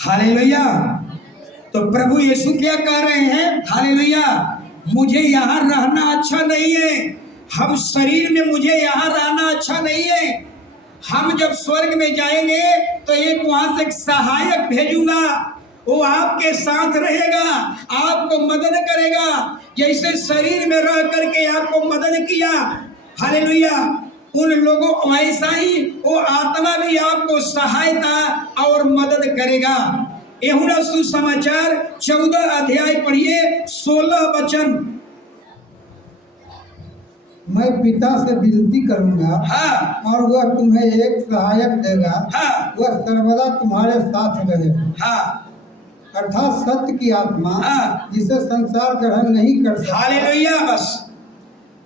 Hallelujah. तो प्रभु यीशु क्या कह रहे हैं? हालेलुया, मुझे यहाँ रहना अच्छा नहीं है। हम शरीर में मुझे यहाँ रहना अच्छा नहीं है। हम जब स्वर्ग में जाएंगे तो एक वहां से एक सहायक भेजूंगा, वो आपके साथ रहेगा, आपको मदद करेगा, जैसे शरीर में रह करके आपको मदद किया। हालेलुया, उन लोगों ऐसा ही वो आत्मा भी आपको सहायता और मदद करेगा। यूहन्ना सुसमाचार 14 अध्याय पढ़िए 16 वचन। मैं पिता से विनती करूंगा, हाँ, और वह तुम्हें एक सहायक देगा, हाँ, वह सर्वदा तुम्हारे साथ रहेगा, हाँ, अर्थात सत्य की आत्मा, हाँ। जिसे संसार ग्रहण नहीं कर सकता। हालेलुया। बस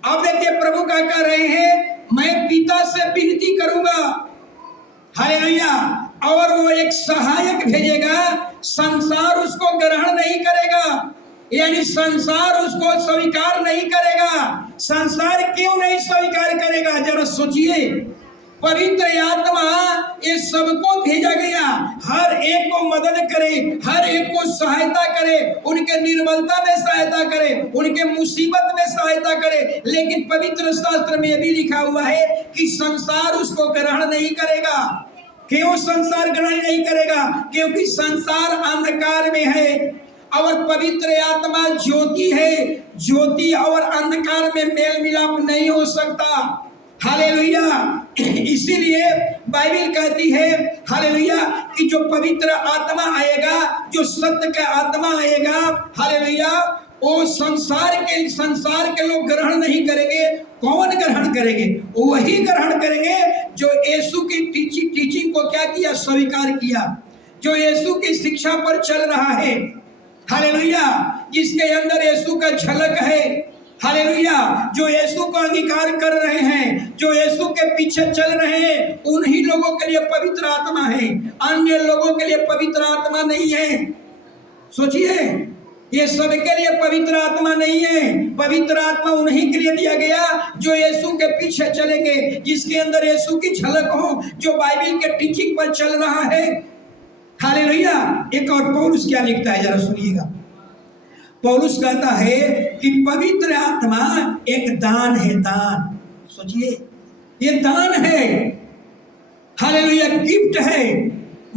अब देखिए प्रभु क्या कह रहे हैं, मैं पिता से विनती करूंगा। हालेलुया, और वो एक सहायक भेजेगा, संसार उसको ग्रहण नहीं करेगा, यानी संसार उसको स्वीकार नहीं करेगा। संसार क्यों नहीं स्वीकार करेगा? जरा सोचिए। पवित्र आत्मा ये सबको भेजा गया, हर एक को मदद करे, हर एक को सहायता करे, उनके निर्बलता में सहायता करे, उनके मुसीबत में सहायता करे। लेकिन पवित्र शास्त्र में यह भी लिखा हुआ है कि संसार उसको ग्रहण नहीं करेगा। क्यों संसार ग्रहण नहीं करेगा? क्योंकि संसार अंधकार में है और पवित्र आत्मा ज्योति है। ज्योति और अंधकार में मेल मिलाप नहीं हो सकता। हालेलुया। इसीलिए बाइबल कहती है, हालेलुया, कि जो पवित्र आत्मा आएगा, जो सत्य का आत्मा आएगा, हालेलुया, वो संसार के लोग ग्रहण नहीं करेंगे। कौन ग्रहण करेंगे? वही ग्रहण करेंगे जो यीशु की टीचिंग को क्या किया? स्वीकार किया, जो यीशु की शिक्षा पर चल रहा है। हालेलुया, जिसके अंदर यीशु का झलक है। हालेलुया, जो यीशु को अंगीकार कर रहे हैं, जो यीशु के पीछे चल रहे हैं, उन्हीं लोगों के लिए पवित्र आत्मा है, अन्य लोगों के लिए पवित्र आत्मा नहीं है। सोचिए, ये सबके लिए पवित्र आत्मा नहीं है। पवित्र आत्मा उन्हीं के लिए दिया गया जो यीशु के पीछे चलेंगे, जिसके अंदर यीशु की झलक हो, जो बाइबल के टीचिंग पर चल रहा है। हालेलुया। एक और पौलुस क्या लिखता है, जरा सुनिएगा। पौलुस कहता है कि पवित्र आत्मा एक दान है। दान, सोचिए, ये दान है। हालेलुया, गिफ्ट है,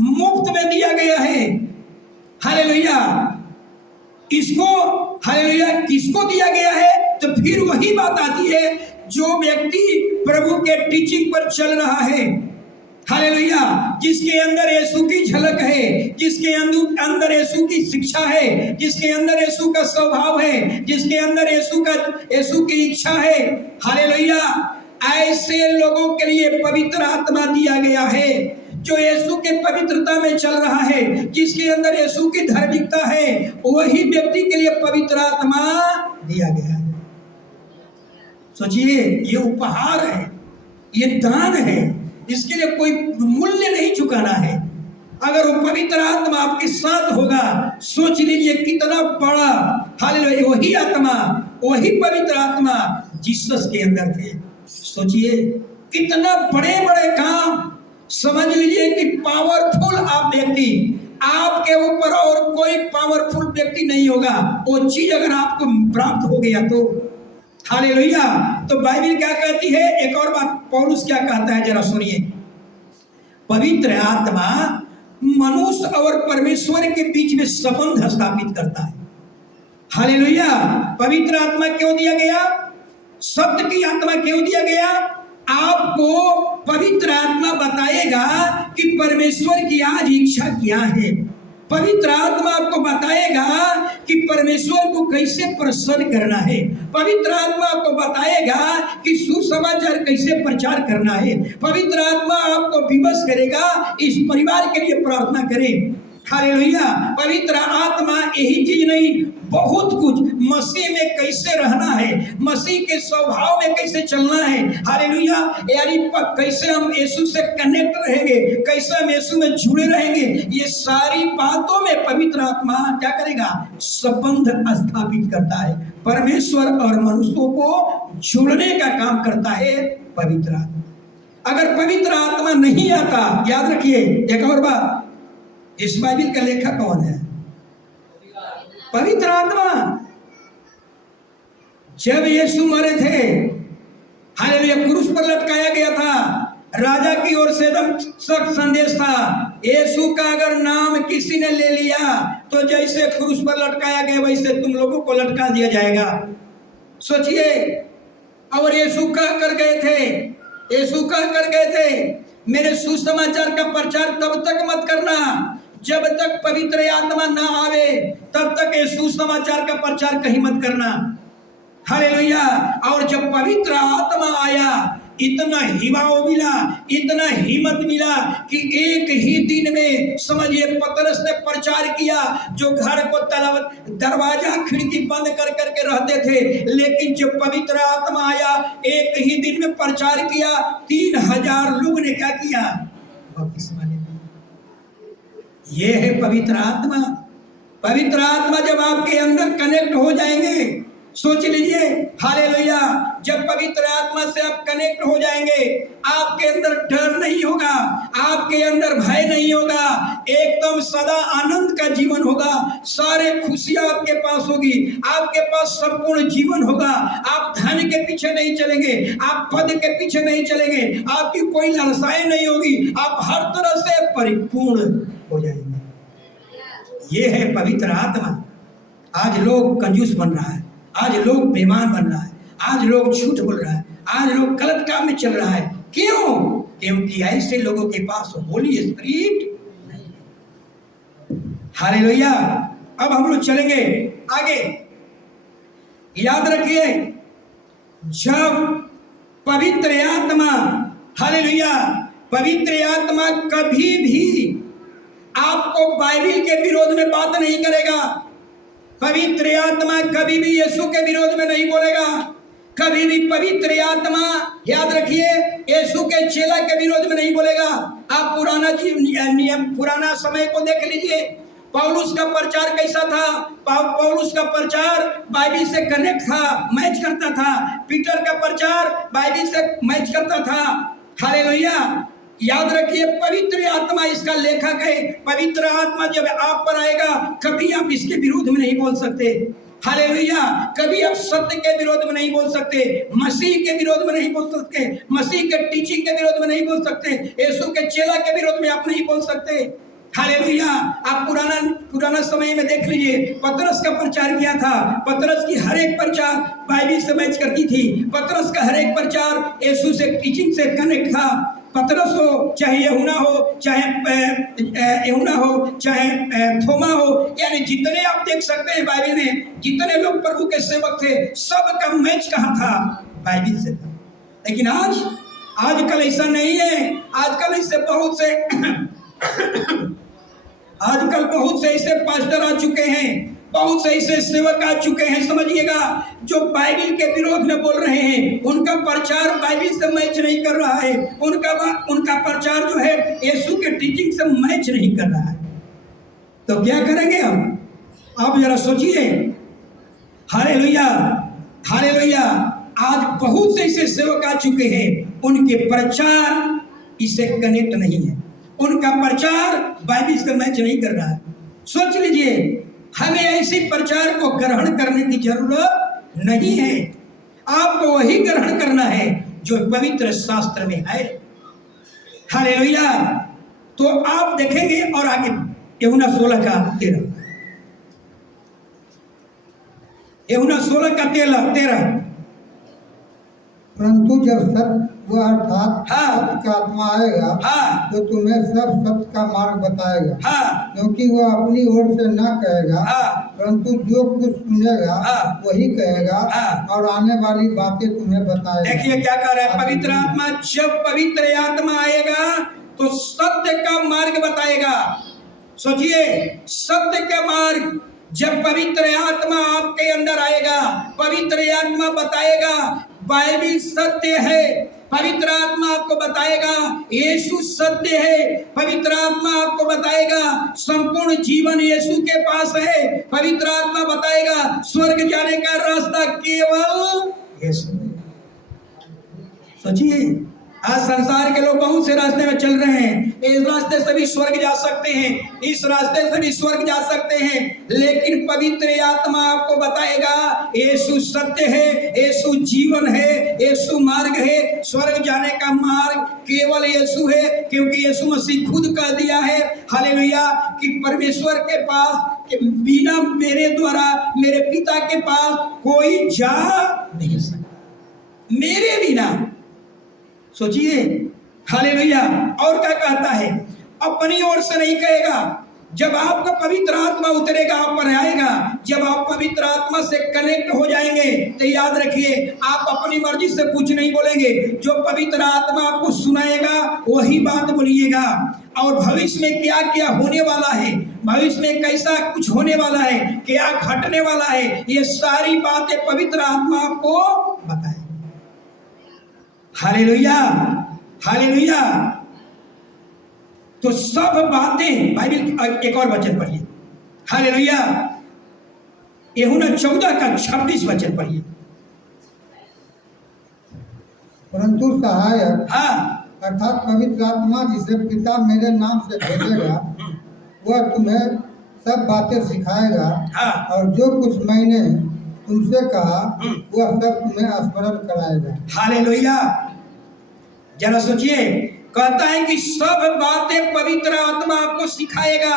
मुफ्त में दिया गया है। हालेलुया, इसको, हालेलुया, किसको दिया गया है? तो फिर वही बात आती है, जो व्यक्ति प्रभु के टीचिंग पर चल रहा है। हालेलुया, जिसके अंदर यीशु की झलक है, जिसके अंदर यीशु की शिक्षा है, जिसके अंदर यीशु का स्वभाव है, जिसके अंदर यीशु की इच्छा है। हालेलुया, ऐसे लोगों के लिए पवित्र आत्मा दिया गया है। जो यीशु के पवित्रता में चल रहा है, जिसके अंदर यीशु की धार्मिकता है, वही व्यक्ति के लिए पवित्र आत्मा दिया गया है। सोचिए, ये उपहार है, ये दान है, इसके लिए कोई मूल्य नहीं चुकाना है। अगर वो पवित्र आत्मा आपके साथ होगा, सोच लीजिए कितना बड़ा, हालेलुया, वही आत्मा, वही पवित्र आत्मा जीसस के अंदर थे। सोचिए कितना बड़े बड़े काम। समझ लीजिए कि पावरफुल आप व्यक्ति, आपके ऊपर और कोई पावरफुल व्यक्ति नहीं होगा। वो चीज अगर आपको प्राप्त हो गया तो हालेलुया। तो बाइबल क्या कहती है? एक और बात पौलुस क्या कहता है, जरा सुनिए। पवित्र आत्मा मनुष्य और परमेश्वर के बीच में संबंध स्थापित करता है। हालेलुया। पवित्र आत्मा क्यों दिया गया? सत्य की आत्मा क्यों दिया गया? आपको पवित्र आत्मा बताएगा कि परमेश्वर की आज इच्छा क्या है। पवित्र आत्मा आपको बताएगा कि परमेश्वर को कैसे प्रसन्न करना है। पवित्र आत्मा आपको बताएगा कि सुसमाचार कैसे प्रचार करना है। पवित्र आत्मा आपको विवश करेगा इस परिवार के लिए प्रार्थना करें। हालेलुया। पवित्र आत्मा यही चीज नहीं, बहुत कुछ, मसीह में कैसे रहना है, मसीह के स्वभाव में कैसे चलना है। हालेलुया। यानी कैसे हम यीशु से कनेक्ट रहेंगे, कैसे हम यीशु में जुड़े रहेंगे, ये सारी बातों में पवित्र आत्मा क्या करेगा? संबंध स्थापित करता है। परमेश्वर और मनुष्यों को जोड़ने का काम करता है पवित्र आत्मा। अगर पवित्र आत्मा नहीं आता, याद रखिए एक और बात, इस बाइबिल का लेखक कौन है? पवित्र आत्मा। जब यीशु मरे थे, हालेलुया, क्रूस पर लटकाया गया था, राजा की ओर से एकदम सख्त संदेश था, यीशु का अगर नाम किसी ने ले लिया तो जैसे क्रूस पर लटकाया गया वैसे तुम लोगों को लटका दिया जाएगा। सोचिए, और यीशु कह कर गए थे, यीशु कह कर गए थे, मेरे सुसमाचार का प्रचार तब तक मत करना जब तक पवित्र आत्मा ना आवे, तब तक ये सुसमाचार का प्रचार कहीं मत करना। हालेलुया। और जब पवित्र आत्मा आया, इतना हिमाओ मिला, इतना हिम्मत मिला कि एक ही दिन में समझिए पतरस ने प्रचार किया। जो घर को दरवाजा खिड़की बंद कर करके रहते थे, लेकिन जब पवित्र आत्मा आया एक ही दिन में प्रचार किया। 3000 लोग ने क्या किया? बपतिस्मा लिया। ये है पवित्र आत्मा। पवित्र आत्मा जब आपके अंदर कनेक्ट हो जाएंगे, सोच लीजिए, हालेलुया, जब पवित्र आत्मा से आप कनेक्ट हो जाएंगे, आपके अंदर डर नहीं होगा, आपके अंदर भय नहीं होगा, एकदम सदा आनंद का जीवन होगा, सारे खुशियां आपके पास होगी, आपके पास संपूर्ण जीवन होगा। आप धन के पीछे नहीं चलेंगे, आप पद के पीछे नहीं चलेंगे, आपकी कोई लालसाएं नहीं होगी, आप हर तरह से परिपूर्ण हो जाएंगे। ये है पवित्र आत्मा। आज लोग कंजूस बन रहा है, आज लोग बेईमान बन रहा है, आज लोग झूठ बोल रहा है, आज लोग गलत काम में चल रहा है। क्यों? क्योंकि ऐसे लोगों के पास होली स्पिरिट नहीं। हालेलुया। अब हम लोग चलेंगे आगे। याद रखिए, जब पवित्र आत्मा, हालेलुया, पवित्र आत्मा कभी भी आपको बाइबिल के विरोध में बात नहीं करेगा। पवित्र आत्मा कभी भी यीशु के विरोध में नहीं बोलेगा। कभी भी पवित्र आत्मा, याद रखिए, यीशु के चेला के विरोध में नहीं बोलेगा। आप पुराना समय को देख लीजिए। पौलुस का प्रचार कैसा था? पौलुस का प्रचार बाइबिल से कनेक्ट था, मैच करता था। पीटर का प्रचार बाइबिल से मैच करता था। हालेलुया। याद रखिए, पवित्र आत्मा इसका लेखक है। पवित्र आत्मा जब आप पर आएगा, कभी आप इसके विरोध में नहीं बोल सकते। हालेलुया। कभी आप सत्य के विरोध में नहीं बोल सकते, मसीह के विरोध में नहीं बोल सकते, मसीह के टीचिंग के विरोध में नहीं बोल सकते, यीशु के चेला के विरोध में आप नहीं बोल सकते। हालेलुया। आप पुराना समय में देख लीजिए, पतरस का प्रचार किया था। पतरस की हर एक प्रचार बाइबिल से मैच करती थी। पतरस का हर एक प्रचार यीशु से टीचिंग से कनेक्ट था। पतरस हो, चाहे यूहन्ना हो, चाहे थोमा हो, यानी जितने आप देख सकते हैं बाइबिल में, जितने लोग प्रभु के सेवक थे, सबका मैच कहाँ था? बाइबिल से था। लेकिन आजकल ऐसा नहीं है। आजकल बहुत से ऐसे पास्टर आ चुके हैं, बहुत से ऐसे सेवक आ चुके हैं, समझिएगा, जो बाइबिल के विरोध में बोल रहे हैं। उनका प्रचार बाइबिल से मैच नहीं कर रहा है। उनका प्रचार जो है यीशु के टीचिंग से मैच नहीं कर रहा है। तो क्या करेंगे हम? आप जरा सोचिए। Hallelujah, hallelujah. आज बहुत से ऐसे सेवक आ चुके हैं, उनके प्रचार इससे कनेक्ट नहीं है, उनका प्रचार बाइबिल से मैच नहीं कर रहा है। सोच लीजिए, हमें ऐसे प्रचार को ग्रहण करने की जरूरत नहीं है। आपको वही ग्रहण करना है जो पवित्र शास्त्र में है। हालेलुया। तो आप देखेंगे, और आगे यूहन्ना 16:13, यूहन्ना 16:13, परंतु जब सत्य अर्थात सत्य का आत्मा आएगा, तो तुम्हें सब सत्य का मार्ग बताएगा। क्योंकि वह अपनी ओर से न कहेगा, परंतु जो कुछ सुनेगा वही कहेगा, और आने वाली बातें तुम्हें बताएगा। देखिए क्या कह रहा है पवित्र आत्मा। जब पवित्र आत्मा आएगा तो सत्य का मार्ग बताएगा। सोचिए, सत्य का मार्ग। जब पवित्र आत्मा आपके अंदर आएगा, पवित्र आत्मा बताएगा बाइबिल सत्य है। पवित्र आत्मा आपको बताएगा यीशु सत्य है। पवित्र आत्मा आपको बताएगा संपूर्ण जीवन यीशु के पास है। पवित्र आत्मा बताएगा स्वर्ग जाने का रास्ता केवल यीशु है। सोचिए, आज संसार के लोग बहुत से रास्ते में चल रहे हैं, इस रास्ते से भी स्वर्ग जा सकते हैं, इस रास्ते से भी स्वर्ग जा सकते हैं, लेकिन पवित्र आत्मा आपको बताएगा यीशु सत्य है, यीशु जीवन है, यीशु मार्ग है, स्वर्ग जाने का मार्ग केवल यीशु है, क्योंकि यीशु मसीह खुद कह दिया है हालेलुया कि परमेश्वर के पास कि बिना मेरे द्वारा मेरे पिता के पास कोई जा नहीं सकता, मेरे बिना। सोचिए हालेलुया। और क्या कहता है, अपनी ओर से नहीं कहेगा। जब आपका पवित्र आत्मा उतरेगा, आप पर आएगा, जब आप पवित्र आत्मा से कनेक्ट हो जाएंगे तो याद रखिए आप अपनी मर्जी से कुछ नहीं बोलेंगे, जो पवित्र आत्मा आपको सुनाएगा वही बात बोलिएगा। और भविष्य में क्या क्या होने वाला है, भविष्य में कैसा कुछ होने वाला है, क्या घटने वाला है, ये सारी बातें पवित्र आत्मा आपको बताएगा। Hallelujah hallelujah. तो सब बातें बाइबल, एक और वचन पढ़िए हालेलुया, यूहन्ना 14 का 26 वचन पढ़िए। परंतु सहायक हाँ अर्थात पवित्र आत्मा जिसे पिता मेरे नाम से भेजेगा वह तुम्हें सब बातें सिखाएगा हाँ और जो कुछ मैंने तुमसे कहा वह सब तुम्हें स्मरण कराएगा। हालेलुया। जरा सोचिए, कहता है कि सब बातें पवित्र आत्मा आपको सिखाएगा।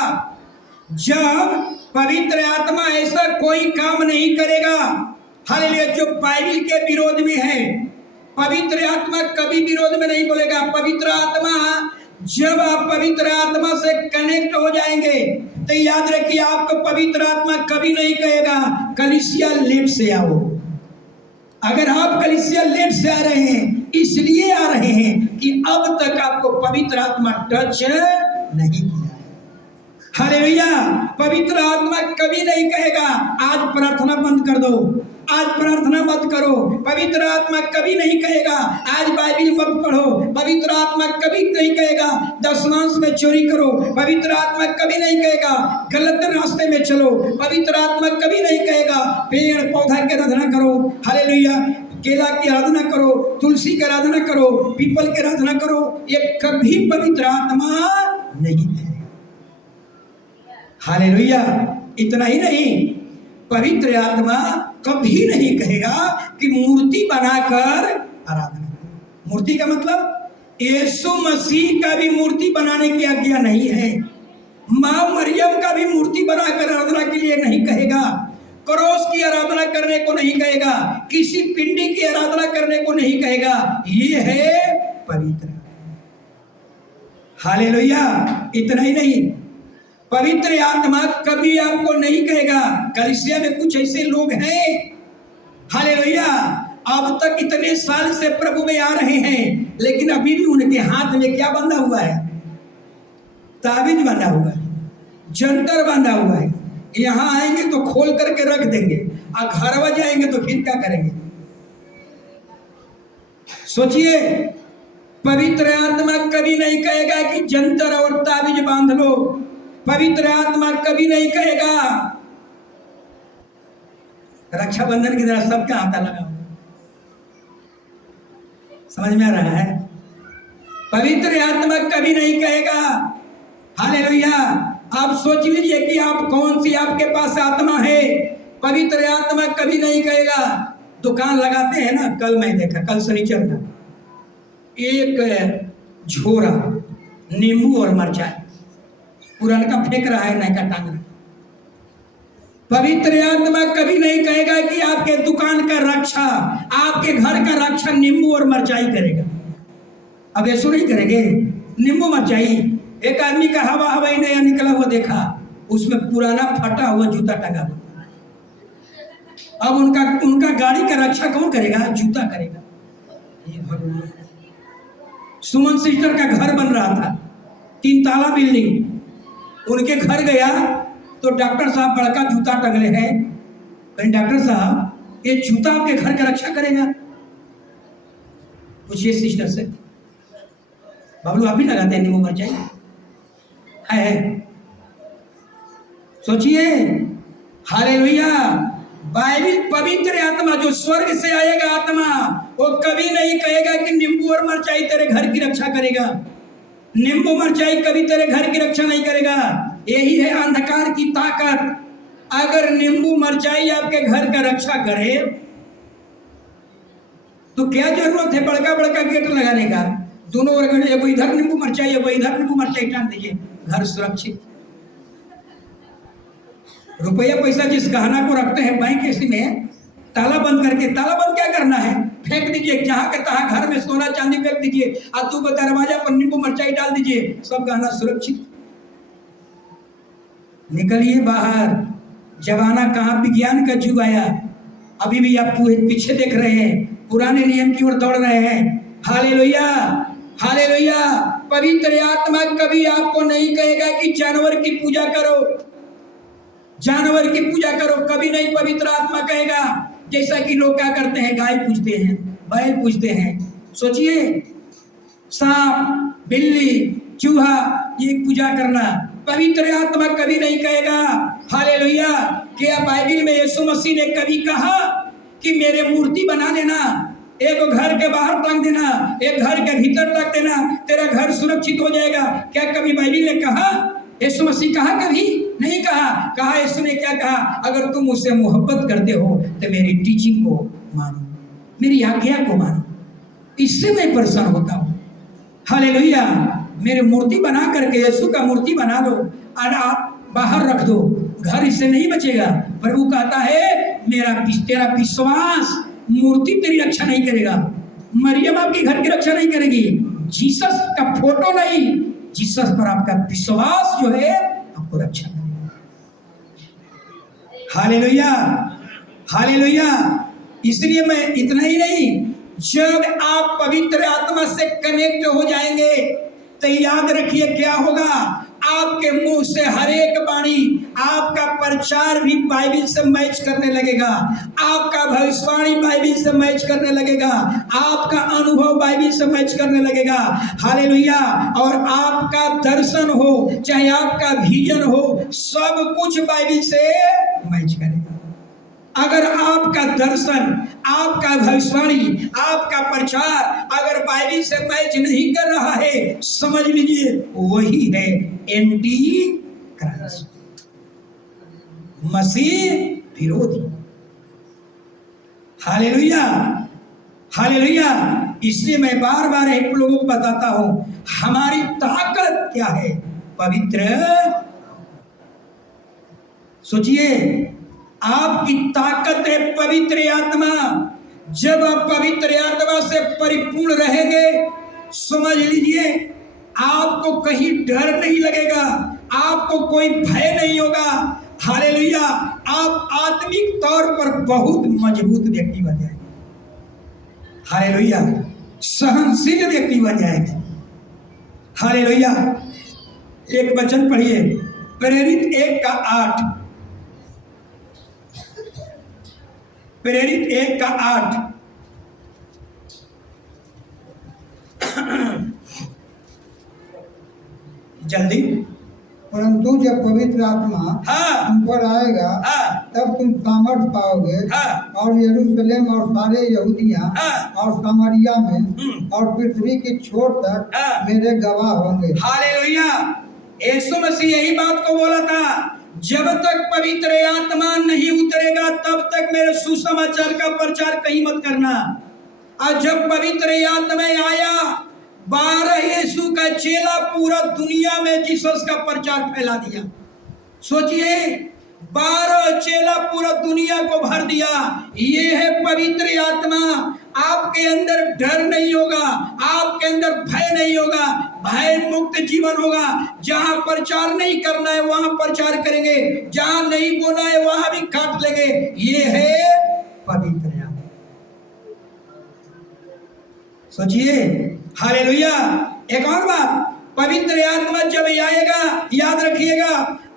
जब पवित्र आत्मा ऐसा कोई काम नहीं करेगा हालेलुया जो बाइबल के विरोध में है, पवित्र आत्मा कभी विरोध में नहीं बोलेगा। पवित्र आत्मा, जब आप पवित्र आत्मा से कनेक्ट हो जाएंगे तो याद रखिए आपको पवित्र आत्मा कभी नहीं कहेगा कलीसिया लेट से आओ। अगर आप कलीसिया लेट से आ रहे हैं इसलिए आ रहे हैं कि अब तक आपको पवित्र आत्मा टच नहीं किया है। हालेलुया। पवित्र आत्मा कभी नहीं कहेगा आज प्रार्थना बंद कर दो, आज प्रार्थना मत करो। पवित्र आत्मा कभी नहीं कहेगा आज बाइबल मत पढ़ो। पवित्र आत्मा कभी नहीं कहेगा दशमांश में चोरी करो। पवित्र आत्मा कभी नहीं कहेगा गलत रास्ते में चलो। पवित्र आत्मा कभी नहीं कहेगा पेड़ पौधा की आराधना करो, हालेलुया, केला की आराधना करो, तुलसी की आराधना करो, पीपल की आराधना करो। ये कभी पवित्र आत्मा नहीं है। हालेलुया। इतना ही नहीं, पवित्र आत्मा कभी नहीं कहेगा कि मूर्ति बनाकर आराधना करो। मूर्ति का मतलब यीशु मसीह का भी मूर्ति बनाने की आज्ञा नहीं है। मां मरियम का भी मूर्ति बनाकर आराधना के लिए नहीं कहेगा। क्रॉस की आराधना करने को नहीं कहेगा, किसी पिंडी की आराधना करने को नहीं कहेगा। ये है पवित्र। हालेलुया। इतना ही नहीं, पवित्र आत्मा कभी आपको नहीं कहेगा। कलीसिया में कुछ ऐसे लोग हैं हालेलुया अब तक इतने साल से प्रभु में आ रहे हैं, लेकिन अभी भी उनके हाथ में क्या बंधा हुआ है? ताबीज बंधा हुआ है, जंतर बंधा हुआ है। यहाँ आएंगे तो खोल करके रख देंगे, और घर जाएंगे तो फिर क्या करेंगे? सोचिए, पवित्र आत्मा कभी नहीं कहेगा कि जंतर और ताबीज बांध लो। पवित्र आत्मा कभी नहीं कहेगा रक्षाबंधन की तरह सबका हाथा लगाओ। समझ में आ रहा है? पवित्र आत्मा कभी नहीं कहेगा हालेलुया। आप सोच लीजिए कि आप कौन सी आपके पास आत्मा है। पवित्र आत्मा कभी नहीं कहेगा। दुकान लगाते हैं ना, कल मैं देखा, कल शनिचर था, एक झोरा नींबू और मिर्चाई पुराना फेंक रहा है, नया टांग रहा है। पवित्र आत्मा कभी नहीं कहेगा कि आपके दुकान का रक्षा, आपके घर का रक्षा नींबू और मिर्चाई करेगा। अब ऐसा नहीं करेंगे नींबू मिर्चाई। एक आदमी का हवाई नया निकला हुआ देखा, उसमें पुराना फटा हुआ जूता टंगा हुआ। अब उनका गाड़ी का रक्षा कौन करेगा? जूता करेगा। ये भगवान। सुमन सिस्टर का घर बन रहा था, 3 ताला बिल्डिंग। उनके घर गया तो डॉक्टर साहब बड़का जूता टंगले हैं। कहीं डॉक्टर साहब ये जूता आपके घर का रक्षा करेगा? पूछिए सिस्टर से। बाबलू आप भी लगाते हैं नींबू मिर्चाई? है। सोचिए हालेलुया। बाइबिल पवित्र आत्मा जो स्वर्ग से आएगा आत्मा, वो कभी नहीं कहेगा कि नींबू और मिर्चाई तेरे घर की रक्षा करेगा। नींबू मिर्चाई कभी तेरे घर की रक्षा नहीं करेगा। यही है अंधकार की ताकत। अगर नींबू मिर्चाई आपके घर का रक्षा करे तो क्या जरूरत है बड़का बड़का गेट लगाने का? दोनों ओर एगो इधर नींबू मिर्चाई, एगो इधर नींबू मिर्चाई टांग दीजिए, घर सुरक्षित। रुपया पैसा जिस गहना को रखते हैं बैंक ऐसी में ताला बंद करके, ताला बंद क्या करना है? फेंक दीजिए, जहां के तहां घर में सोना चांदी फेंक दीजिए, आतू को दरवाजा पर नींबू मिर्चाई डाल दीजिए, सब गहना सुरक्षित। निकलिए बाहर। जमाना कहाँ विज्ञान का युग आया, अभी भी आप पीछे देख रहे हैं, पुराने नियम की ओर दौड़ रहे हैं। Hallelujah, hallelujah. पवित्र आत्मा कभी आपको नहीं कहेगा कि जानवर की पूजा करो, जानवर की पूजा करो, कभी नहीं पवित्र आत्मा कहेगा। जैसा कि लोग क्या करते हैं, गाय पूजते हैं, बैल पूजते हैं। सोचिए, सांप, बिल्ली, चूहा, ये पूजा करना पवित्र आत्मा कभी नहीं कहेगा। हालेलुया। क्या बाइबिल में यीशु मसीह ने कभी कहा कि मेरे मूर्ति बना देना, एक घर के बाहर टांग देना, एक घर के भीतर रख देना, तेरा घर सुरक्षित हो जाएगा? क्या कभी बाइबिल ने कहा? यीशु मसीह कहा? कभी नहीं कहा। कहा यीशु ने क्या कहा? अगर तुम मुझसे मोहब्बत करते हो तो मेरी टीचिंग को मानो, मेरी आज्ञा को मानो, इससे मैं प्रसन्न होता हूँ। हालेलुया। मेरे मूर्ति बना करके, यीशु का मूर्ति बना दो और आप बाहर रख दो, घर इससे नहीं बचेगा। प्रभु कहता है तेरा विश्वास मूर्ति तेरी रक्षा नहीं करेगा, मरियम आपके घर की रक्षा नहीं करेगी, जीसस का फोटो नहीं, जीसस पर आपका विश्वास जो है आपको रक्षा करेगा। Hallelujah, hallelujah. इसलिए मैं इतना ही नहीं, जब आप पवित्र आत्मा से कनेक्ट हो जाएंगे तो याद रखिए क्या होगा, आपके मुंह से हर एक वाणी, आपका प्रचार भी बाइबिल से मैच करने लगेगा, आपका भविष्यवाणी बाइबिल से मैच करने लगेगा, आपका अनुभव बाइबिल से मैच करने लगेगा। हालेलुया। और आपका दर्शन हो, चाहे आपका विजन हो, सब कुछ बाइबिल से मैच करेगा। अगर आपका दर्शन, आपका भविष्यवाणी, आपका प्रचार अगर बाइबिल से मैच नहीं कर रहा है, समझ लीजिए वही है एंटी क्राइस्ट, मसीह विरोधी। Hallelujah, hallelujah. इसलिए मैं बार बार एक लोगों को बताता हूं, हमारी ताकत क्या है? पवित्र। सोचिए, आपकी ताकत है पवित्र आत्मा। जब आप पवित्र आत्मा से परिपूर्ण रहेंगे, समझ लीजिए आपको कहीं डर नहीं लगेगा, आपको कोई भय नहीं होगा। हालेलुया। आप आत्मिक तौर पर बहुत मजबूत व्यक्ति बन जाएंगे। हालेलुया। सहनशील व्यक्ति बन जाएंगे। हालेलुया। एक वचन पढ़िए, प्रेरित 1:8, प्रेरित 1:8। जल्दी। परंतु जब पवित्र आत्मा तुम पर आएगा, तब तुम सामर्थ पाओगे, और यरूशलेम और सारे यहूदिया और सामरिया में और पृथ्वी की छोर तक मेरे गवाह होंगे। हालेलुया। यीशु मसीह यही बात को बोला था, जब तक पवित्र आत्मा नहीं उतरेगा तब तक मेरे सुसमाचार का प्रचार कहीं मत करना। और जब पवित्र आत्मा आया, 12 यीशु का चेला पूरा दुनिया में जीसस का प्रचार फैला दिया। सोचिए, 12 चेला पूरा दुनिया को भर दिया। ये है पवित्र आत्मा। आपके अंदर डर नहीं होगा, आपके अंदर भय नहीं होगा, भय मुक्त जीवन होगा। जहां प्रचार नहीं करना है वहां प्रचार करेंगे, जहां नहीं बोलना है वहां भी काट लेंगे। ये है पवित्र आत्मा। सोचिए। हालेलुया। एक और बात, पवित्र आत्मा जब आएगा, याद रखिएगा,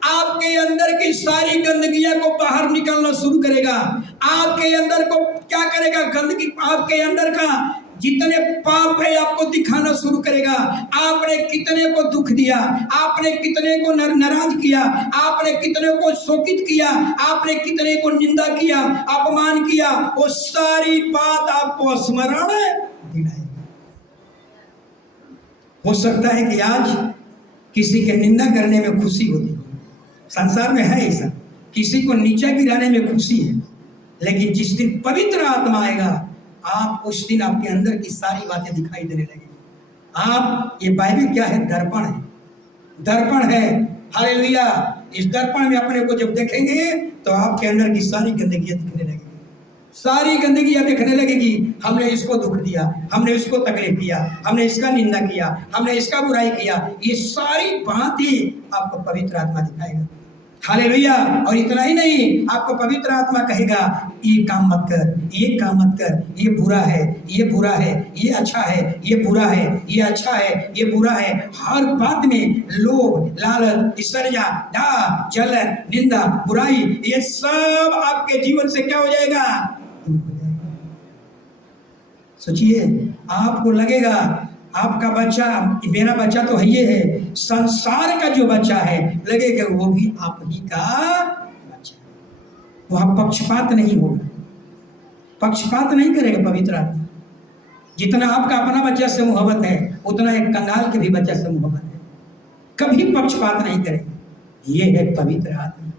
आपके अंदर की सारी गंदगियां को बाहर निकलना शुरू करेगा। आपके अंदर को क्या करेगा? गंदगी, आपके अंदर का जितने पाप है आपको दिखाना शुरू करेगा। आपने कितने को दुख दिया, आपने कितने को नाराज किया, आपने कितने को शोकित किया, आपने कितने को निंदा किया, अपमान किया, वो सारी बात आपको स्मरण दिलाएगी। हो सकता है कि आज किसी के निंदा करने में खुशी होती है, संसार में है ऐसा, किसी को नीचा गिराने में खुशी है, लेकिन जिस दिन पवित्र आत्मा आएगा, आप उस दिन आपके अंदर की सारी बातें दिखाई देने लगेगी। आप, ये बाइबल क्या है? दर्पण है, दर्पण है। हालेलुया। इस दर्पण में अपने को जब देखेंगे तो आपके अंदर की सारी गंदगियां दिखने लगेगी, सारी गंदगियां दिखने लगेगी। हमने इसको दुख दिया, हमने इसको तकलीफ दिया, हमने इसका निंदा किया, हमने इसका बुराई किया, ये सारी बातें आपको पवित्र आत्मा दिखाएगा। हालेलुया। और इतना ही नहीं, आपको पवित्र आत्मा कहेगा ये काम मत कर, ये काम मत कर, ये बुरा है, ये बुरा है, ये अच्छा है, ये बुरा है, ये अच्छा है, ये बुरा है। हर बात में लोभ, लालच, ईर्ष्या, डाह, जलन, निंदा, बुराई, ये सब आपके जीवन से क्या हो जाएगा? सोचिए, आपको लगेगा आपका बच्चा, मेरा बच्चा तो है, ये है संसार का जो बच्चा है, लगेगा वो भी आप ही का बच्चा। वहां पक्षपात नहीं होगा, पक्षपात नहीं करेगा पवित्र आत्मा। जितना आपका अपना बच्चा से मोहब्बत है, उतना एक कंगाल के भी बच्चा से मोहब्बत है, कभी पक्षपात नहीं करेगा। ये है पवित्र आत्मा।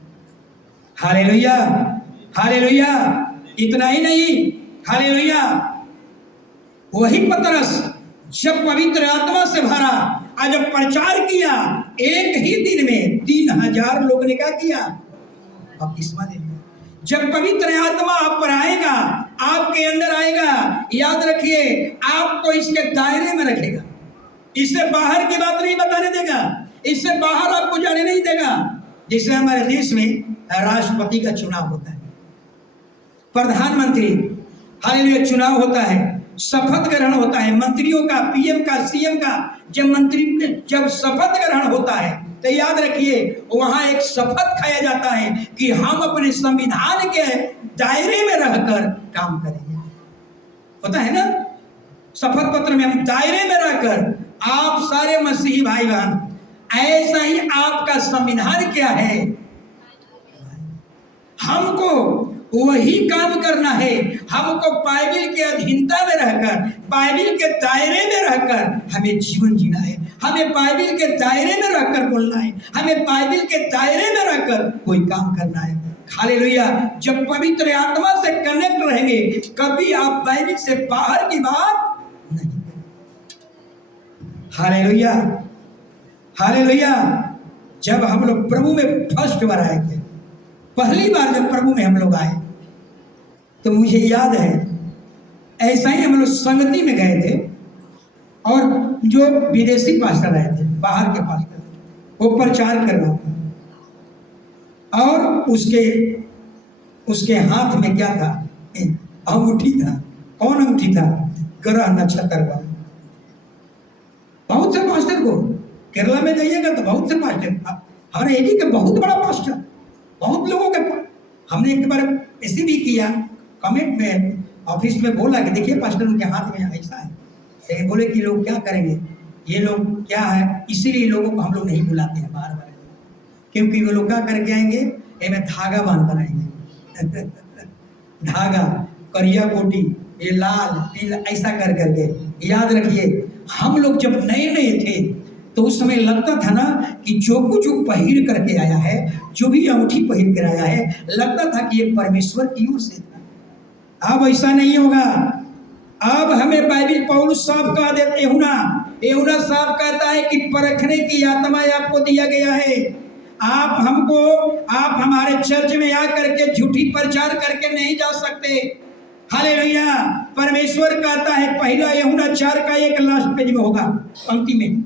Hallelujah, hallelujah. इतना ही नहीं, हालेलुया, वही पतरस जब पवित्र आत्मा से भरा और जब प्रचार किया, एक ही दिन में 3000 लोग ने क्या किया? बपतिस्मा ले लिया। जब पवित्र आत्मा आप पर आएगा, आपके अंदर आएगा, याद रखिए, आपको इसके दायरे में रखेगा, इससे बाहर की बात नहीं बताने देगा, इससे बाहर आपको जाने नहीं देगा। जैसे हमारे देश में राष्ट्रपति का चुनाव होता है, प्रधानमंत्री, हालेलुया, चुनाव होता है, शपथ ग्रहण होता है, मंत्रियों का, पीएम का, सीएम का। जब शपथ ग्रहण होता है तो याद रखिए, वहां एक शपथ खाया जाता है कि हम अपने संविधान के दायरे में रहकर काम करेंगे। पता है ना, शपथ पत्र में हम दायरे में रहकर, आप सारे मसीही भाई बहन, ऐसा ही आपका संविधान क्या है? हमको वही काम करना है। हमको बाइबल के अधीनता में रहकर, बाइबल के दायरे में रहकर हमें जीवन जीना है, हमें बाइबल के दायरे में रहकर बोलना है, हमें बाइबल के दायरे में रहकर कोई काम करना है। हालेलुया। जब पवित्र आत्मा से कनेक्ट रहेंगे, कभी आप बाइबल से बाहर की बात नहीं करेंगे। Hallelujah, hallelujah. जब हम लोग प्रभु में फर्स्ट बार आए थे, पहली बार जब प्रभु में हम लोग आए, तो मुझे याद है, ऐसा ही हम लोग संगति में गए थे, और जो विदेशी पास्टर आए थे, बाहर के पास्टर, वो प्रचार कर रहा था, और उसके हाथ में क्या था? अंगूठी था। कौन अंगूठी था? ग्रह नक्षत्र का। बहुत से पास्टर को, केरला में जाइएगा तो बहुत से पास्टर, हमारे एडी के बहुत बड़ा पास्टर, बहुत लोगों के, हमने एक बार ऐसे भी किया, कमेंट में ऑफिस में बोला कि देखिए पास्टर उनके हाथ में ऐसा है, लेकिन बोले कि लोग क्या करेंगे, ये लोग क्या है, इसीलिए लोगों को हम लोग नहीं बुलाते हैं बार बार, क्योंकि वो लोग क्या करके आएंगे, इनमें धागा बांध कर आएंगे धागा, करिया कोटी, ये लाल पीला, ऐसा कर करके। याद रखिए, हम लोग जब नए नए थे तो उस समय लगता था ना कि जो कुछ पहिर करके आया है, जो भी अंगूठी पहिर कर आया है, लगता था कि ये परमेश्वर की ओर से था। अब ऐसा नहीं होगा। अब हमें बाइबल पौलुस साहब कह देते, यूहन्ना साहब कहता है कि परखने की आत्मा आपको दिया गया है। आप हमारे चर्च में आकर के झूठी प्रचार करके नहीं जा सकते। हालेलुया। परमेश्वर कहता है, पहला यूहन्ना 4 का 1 लास्ट पेज में होगा, पंक्ति में,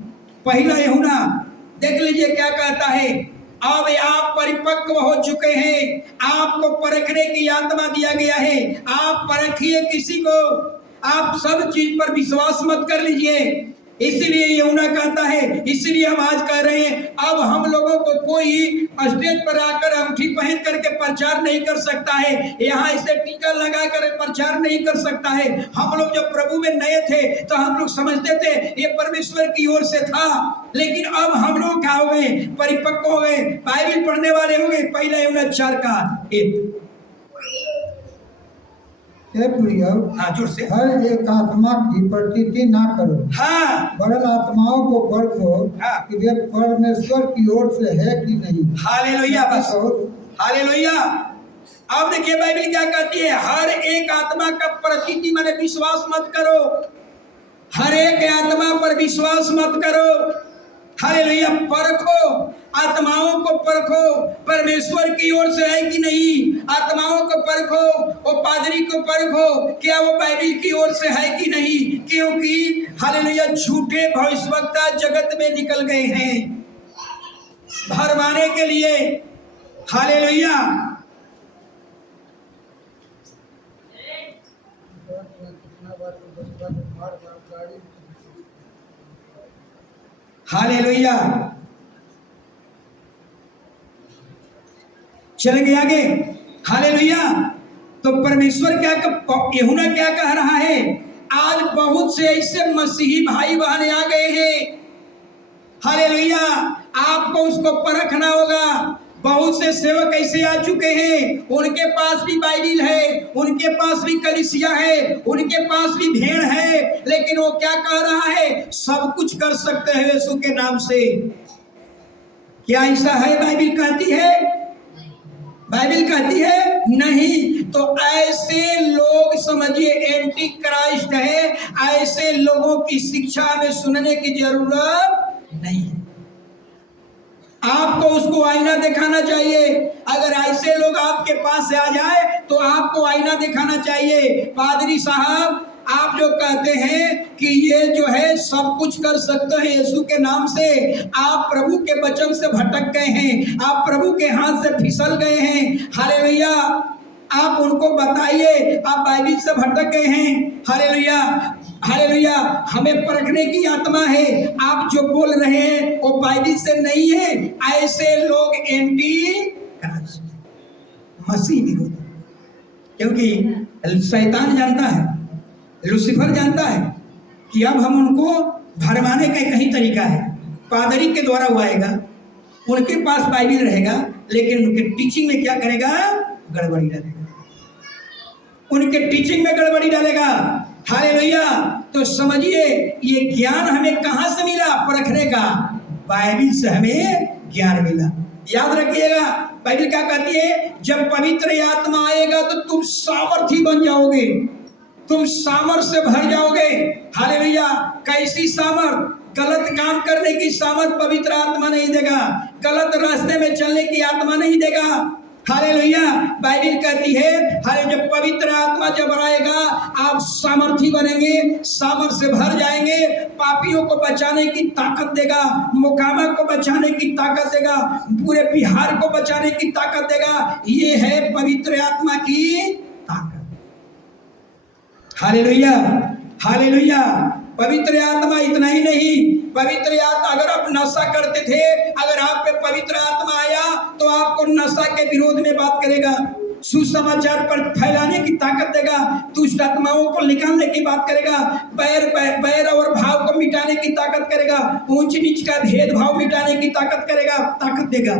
पहला यूहन्ना देख लीजिए क्या कहता है। अब आप परिपक्व हो चुके हैं, आपको परखने की आत्मा दिया गया है। आप परखिए किसी को, आप सब चीज पर विश्वास मत कर लीजिए। इसीलिए यूहन्ना कहता है, इसीलिए हम आज कह रहे हैं अब हम लोगों को कोई स्टेज पर आकर अंगूठी पहन करके प्रचार नहीं कर सकता है, यहाँ इसे टीका लगा कर प्रचार नहीं कर सकता है। हम लोग जब प्रभु में नए थे तो हम लोग समझते थे ये परमेश्वर की ओर से था, लेकिन अब हम लोग क्या हो गए, परिपक्व हो गए, बाइबल पढ़ने वाले हो गए। पहला यूहन्ना 4:1। प्रिय, हाँ जोर से। हर एक आत्मा की प्रतीति ना करो, हाँ वरन आत्माओं को परखो हाँ। कि वे परमेश्वर की ओर से है कि नहीं। हालेलुया, बस हालेलुया। अब देखिए बाइबल क्या कहती है, हर एक आत्मा का प्रतीति माने विश्वास मत करो, हर एक आत्मा पर विश्वास मत करो। हालेलुया, परखो, आत्माओं को परखो, परमेश्वर की ओर से है कि नहीं। आत्माओं को परखो, वो पादरी को परखो, क्या वो बाइबल की ओर से है कि नहीं, क्योंकि हालेलुया झूठे भविष्यवक्ता जगत में निकल गए हैं भरमाने के लिए। Hallelujah, hallelujah. चलेंगे आगे। हालेलुया। तो परमेश्वर क्या यूहन्ना क्या कह रहा है, आज बहुत से ऐसे मसीही भाई बहन आ गए हैं। हालेलुया, आपको उसको परखना होगा। बहुत से सेवक ऐसे आ चुके हैं, उनके पास भी बाइबल है, उनके पास भी कलीसिया है, उनके पास भी भेड़ है, लेकिन वो क्या कह रहा है, सब कुछ कर सकते हैं यीशु के नाम से। क्या ऐसा है? बाइबल कहती है, बाइबल कहती है नहीं। तो ऐसे लोग समझिए एंटी क्राइस्ट है, ऐसे लोगों की शिक्षा में सुनने की जरूरत नहीं है। आपको उसको आईना दिखाना चाहिए। अगर ऐसे लोग आपके पास से आ जाए तो आपको आईना दिखाना चाहिए, पादरी साहब आप जो कहते हैं कि ये जो है सब कुछ कर सकते हैं यीशु के नाम से, आप प्रभु के वचन से भटक गए हैं, आप प्रभु के हाथ से फिसल गए हैं। हालेलुया, आप उनको बताइए आप बाइबल से भटक गए हैं। Hallelujah, hallelujah. हमें परखने की आत्मा है, आप जो बोल रहे हैं वो बाइबल से नहीं है। ऐसे लोग एंटी क्राइस्ट, मसीह विरोधी, क्योंकि शैतान जानता है, लूसीफर जानता है कि अब हम उनको भरमाने का कहीं तरीका है। पादरी के द्वारा वो आएगा, उनके पास बाइबल रहेगा, लेकिन उनके टीचिंग में क्या करेगा, गड़बड़ी डालेगा, उनके टीचिंग में गड़बड़ी डालेगा। हालेलुया। तो समझिए ये ज्ञान हमें कहां से मिला, परखने का, बाइबल से हमें ज्ञान मिला। याद रखिएगा बाइबल क्या कहती है, जब पवित्र आत्मा आएगा तो तुम सामर्थी बन जाओगे, तुम सामर्थ से भर जाओगे। हालेलुया। कैसी सामर्थ? गलत काम करने की सामर्थ पवित्र आत्मा नहीं देगा, गलत रास्ते में चलने की आत्मा नहीं देगा। हालेलुया। बाइबल कहती है हरे जब पवित्र आत्मा जब आएगा आप सामर्थी बनेंगे, सामर्थ से भर जाएंगे, पापियों को बचाने की ताकत देगा, मोकामा को बचाने की ताकत देगा, पूरे बिहार को बचाने की ताकत देगा। ये है पवित्र आत्मा की ताकत। Hallelujah, hallelujah. पवित्र आत्मा इतना ही नहीं, पवित्र आत्मा अगर आप नशा करते थे, अगर आप पे पवित्र आत्मा आया तो आपको नशा के विरोध में बात करेगा, सुसमाचार पर फैलाने की ताकत देगा, दुष्ट आत्माओं को निकालने की बात करेगा, बैर और भाव को मिटाने की ताकत करेगा, ऊंच नीच का भेदभाव मिटाने की ताकत करेगा, ताकत देगा।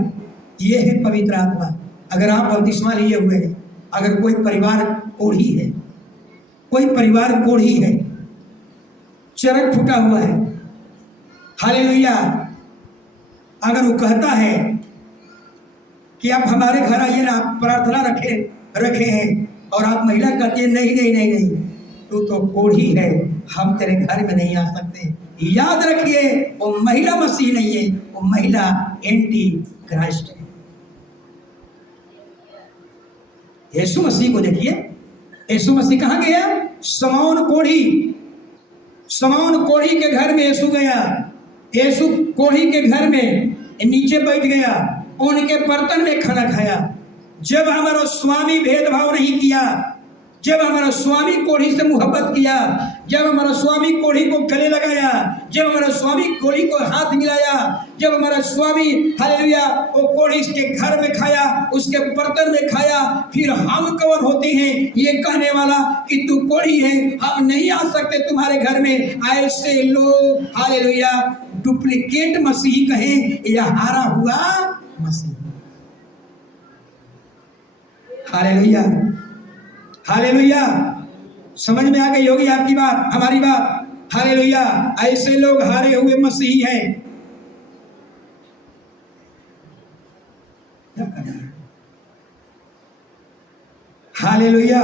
ये है पवित्र आत्मा। अगर आप बपतिस्मा लिए हुए हैं, अगर कोई परिवार कोढ़ी है, कोई परिवार कोढ़ी है, चरक फूटा हुआ है, हालेलुया, अगर वो कहता है कि आप हमारे घर आइए ना, आप प्रार्थना रखे हैं, और आप महिला कहती है नहीं नहीं नहीं नहीं, तो कोढ़ी है, हम तेरे घर में नहीं आ सकते। याद रखिए वो महिला मसीह नहीं है, वो महिला एंटी क्राइस्ट है। यीशु मसीह को देखिए, यीशु मसीह कहाँ गया? शमौन कोढ़ी के घर में यीशु गया। यीशु कोढ़ी के घर में नीचे बैठ गया, उनके बर्तन में खाना खाया। जब हमारा स्वामी भेदभाव नहीं किया, जब हमारा स्वामी कोढ़ी से मोहब्बत किया, जब हमारा स्वामी कोढ़ी को गले लगाया, जब हमारा स्वामी कोढ़ी को हाथ मिलाया, जब हमारा स्वामी हालेलुया वो कोढ़ी के घर में खाया, उसके बर्तन में खाया, फिर हम कौन होते हैं ये कहने वाला कि तू कोढ़ी है, हम नहीं आ सकते तुम्हारे घर में। ऐसे लोग हालेलुया डुप्लीकेट मसीह कहें या हारा हुआ मसीह। हालेलुया हालेलुया, समझ में आ गई होगी आपकी बात, हमारी बात। हालेलुया, ऐसे लोग हारे हुए मसीही हैं। क्या करना है? हालेलुया।